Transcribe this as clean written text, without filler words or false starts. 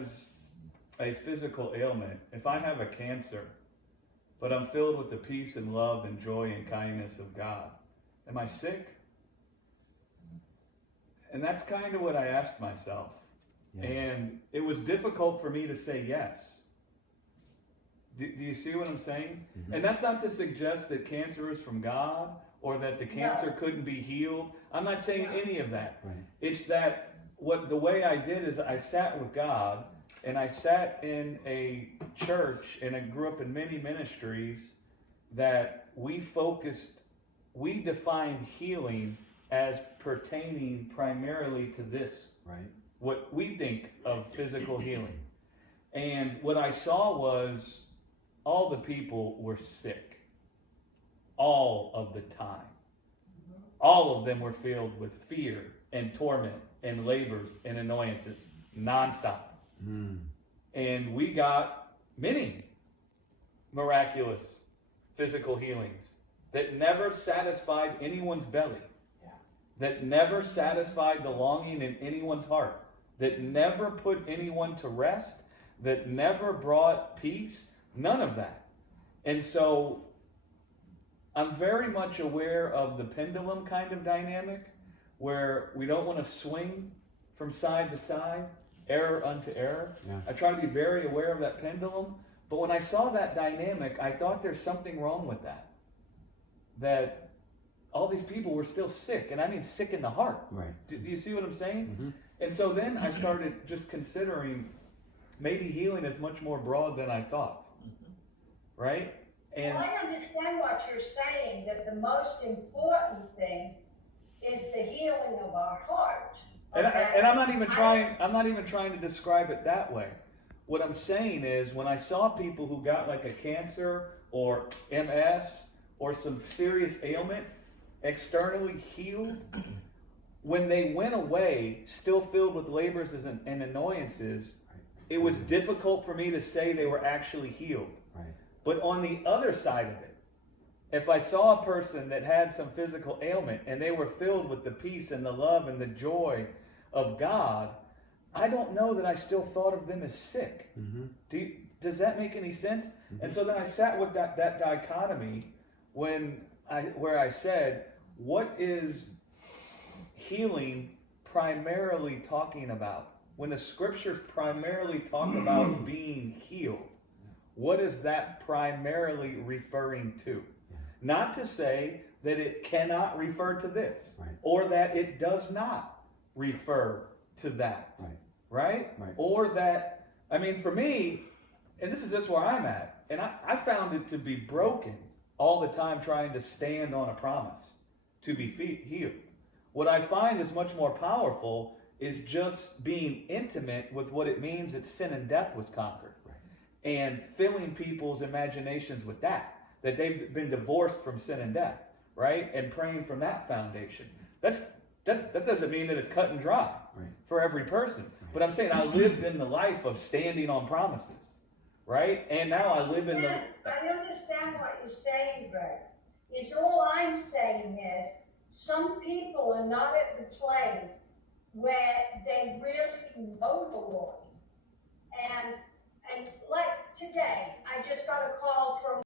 has a physical ailment, if I have a cancer, but I'm filled with the peace and love and joy and kindness of God, am I sick? And that's kind of what I asked myself. Yeah. And it was difficult for me to say yes. Do you see what I'm saying? Mm-hmm. And that's not to suggest that cancer is from God or that the cancer couldn't be healed. I'm not saying any of that. Right. It's that the way I did is I sat with God, and I sat in a church, and I grew up in many ministries that we defined healing as pertaining primarily to this, right? What we think of physical healing. And what I saw was all the people were sick all of the time. All of them were filled with fear and torment and labors and annoyances nonstop. Mm. And we got many miraculous physical healings that never satisfied anyone's belly, that never satisfied the longing in anyone's heart, that never put anyone to rest, that never brought peace, none of that. And so I'm very much aware of the pendulum kind of dynamic where we don't want to swing from side to side, error unto error. Yeah. I try to be very aware of that pendulum. But when I saw that dynamic, I thought there's something wrong with that. That all these people were still sick, and I mean sick in the heart. Right. Do you see what I'm saying? Mm-hmm. And so then I started just considering maybe healing is much more broad than I thought. Mm-hmm. Right? And well, I understand what you're saying, that the most important thing is the healing of our heart. And I'm not even trying to describe it that way. What I'm saying is when I saw people who got like a cancer or MS or some serious ailment externally healed, when they went away still filled with labors and annoyances, it was difficult for me to say they were actually healed. Right. But on the other side of it, if I saw a person that had some physical ailment and they were filled with the peace and the love and the joy of God, I don't know that I still thought of them as sick. Mm-hmm. Does that make any sense? Mm-hmm. And so then I sat with that dichotomy where I said, what is healing primarily talking about? When the scriptures primarily talk about being healed, what is that primarily referring to? Not to say that it cannot refer to this, right, or that it does not refer to that, right? Or that, I mean, for me, and this is just where I'm at, and I found it to be broken all the time trying to stand on a promise to be healed. What I find is much more powerful is just being intimate with what it means that sin and death was conquered, and filling people's imaginations with that they've been divorced from sin and death, right? And praying from that foundation. That doesn't mean that it's cut and dry for every person. But I'm saying I lived in the life of standing on promises, right? And now I live in the... I understand what you're saying, Greg. All I'm saying is some people are not at the place where they really know the Lord. And like today, I just got a call from